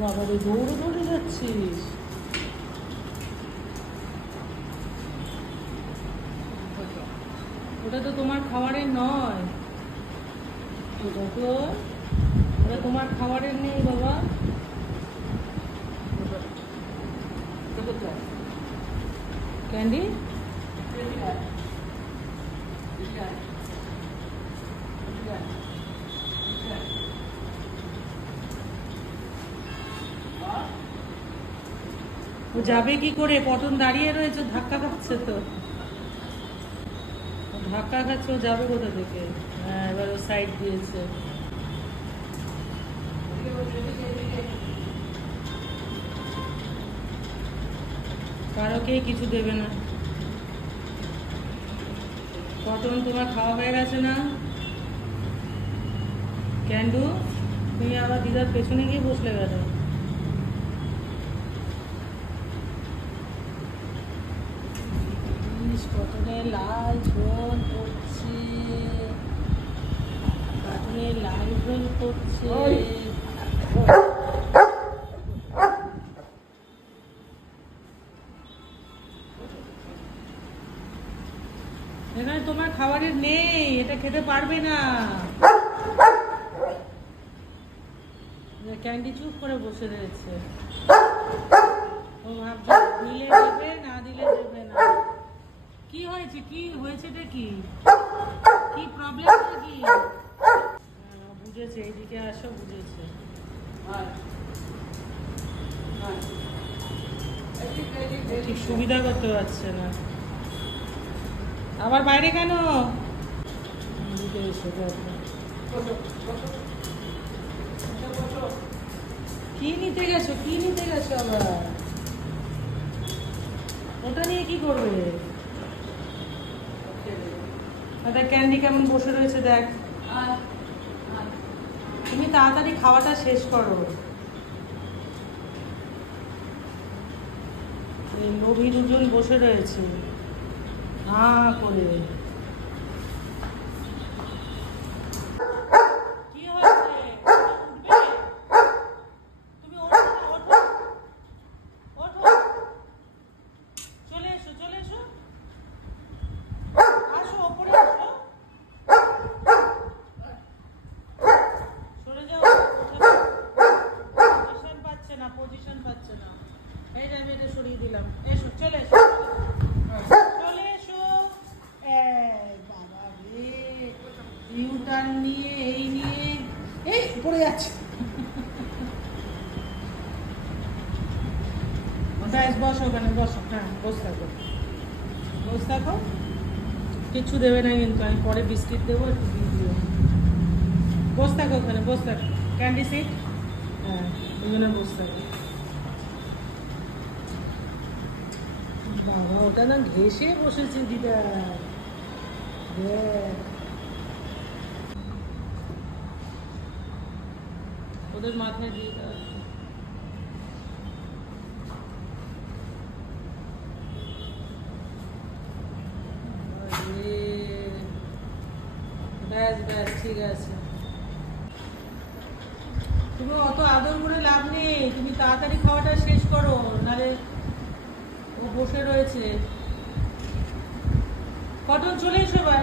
বাবারে দৌড়ে দৌড়ে যাচ্ছিস। ওটা তো তোমার খাবারের নয়, ওটা তোমার খাবারের নেই বাবা। ক্যান্ডি ও যাবে কি করে? পটন দাঁড়িয়ে রয়েছে, ধাক্কা খাচ্ছে তো, ধাক্কা খাচ্ছে, ও যাবে কোথা থেকে? হ্যাঁ, এবার ও সাইড দিয়েছে। কারোকে কিছু দেবে না। পটন তোমার খাওয়া হয়ে গেছে না? ক্যান্ডু, তুমি আবার দিদার পেছনে গিয়ে বসলে গেল। কটনে লাল ঝোল করছে, কটনে লাল ঝোল করছে। এখানে তোমার খাবারের নেই, এটা খেতে পারবে না। ক্যান্ডি চুপ করে বসে রয়েছে, ও ভাবছে দিলে দেবে, না দিলে দেবে না। কি হয়েছে, কি হয়েছেটা কি, কি প্রবলেমটা কি? বুঝেছে, এইদিকে আসো, বুঝেছে। ঠিক সুবিধা করতে পারছে না। আবার বাইরে কেন? কি নিতে গেছো, কি নিতে গেছো আবার? ওটা নিয়ে কি করবে? ক্যান্ডি কেমন বসে রয়েছে দেখ। তুমি তাড়াতাড়ি খাওয়াটা শেষ করো। লোভী দুজন বসে রয়েছে হাঁ করে। কি হয়েছে? তুমি ওঠো না, ওঠো, ওঠো, চলে এসো, চলে এসো, আসো ওপরে আসো, সরে যাও। পজিশন পাচ্ছে না, পজিশন পাচ্ছে না। এই যে আমি এটা সরিয়ে দিলাম, এসো, চলে এসো, চলে এসো। বাবা রে, ইউটার্ন নিয়ে, এই নিয়ে, এই পড়ে যাচ্ছে। বসো ওখানে, বসো। হ্যাঁ, বসে থাকো, বসে থাকো। কিচ্ছু দেবে না কিন্তু, আমি পরে বিস্কিট দেবো, একটু দিয়ে দিও। বসে থাকো ওখানে, বসে থাকো। Candy sit. হ্যাঁ, ওখানে বসে থাকো। বাবা, ওটা না ঘেসে বসেছে দিদা। ওদের মাথায় দিয়ে দাও। ব্যাস ব্যাস, ঠিক আছে। তুমি অত আদর করে লাভ নেই, তুমি তাড়াতাড়ি খাওয়াটা শেষ করো, নাহলে ও বসে রয়েছে। কটন চলে এসো এবার।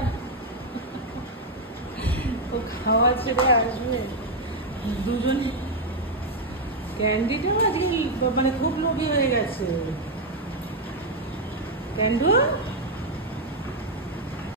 ও খাওয়া ছেড়ে আসবে দুজনে। ক্যান্ডিটাও আজকে মানে খুব লোভী হয়ে গেছে। ক্যান্ডু